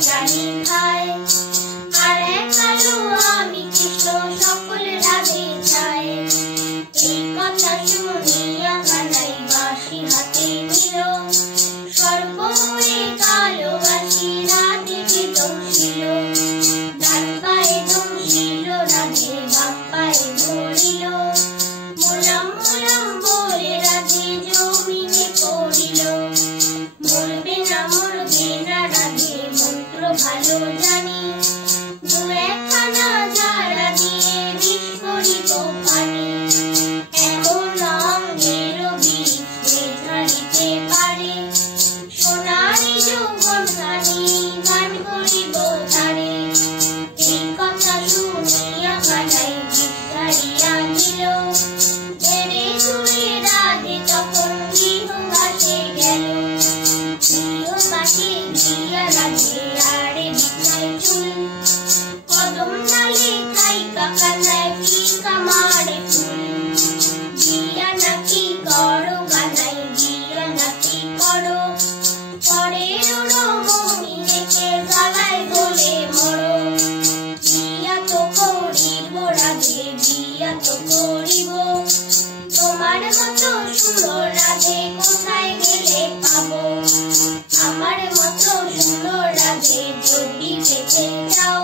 জানি খায় আর এক আলো আমি কৃষ্ণ সকল রাধে চায় এই কথা শুনিয়া কানাই বাঁশি হাতে নিল সর্বময়ে কালো বাঁশি রাধেকে দংশিল ডান পায়ে দংশিল রাধে বাম পায়ে ধরিল মোলাম মোলাম বলে রাধে জমিনে পড়িল মরবে না রাধে মন্ত্র ভালো জানি দু একখানা যারা দিয়ে বিষ করিব পানি এমন অঙ্গের বিষ যে ধারিতে পারে সোনারি যৌবন গানি গান করিব তারে এই কথা শুনিয়া কানাই বিষ ধারিয়া দিল ছেড়ে দূরে রাধে তখন গৃহবাসে গেল গৃহবাসে গিয়া রাধে আড়ে বিছায় চুল কদম ডালে খাইকা কানায় ফিকা মারে ফুল গিয়া নাকি করো কানাই গিয়া নাকি করো পরের রমণী দেখে গলায় গলে মরো বিয়া তো করিব রাধে বিয়া তো করিব তোমার মতো সুন্দর রাধে কোথায় গেলে পাবো আমার মতো সুন্দর রাধে যদি পেতে চাও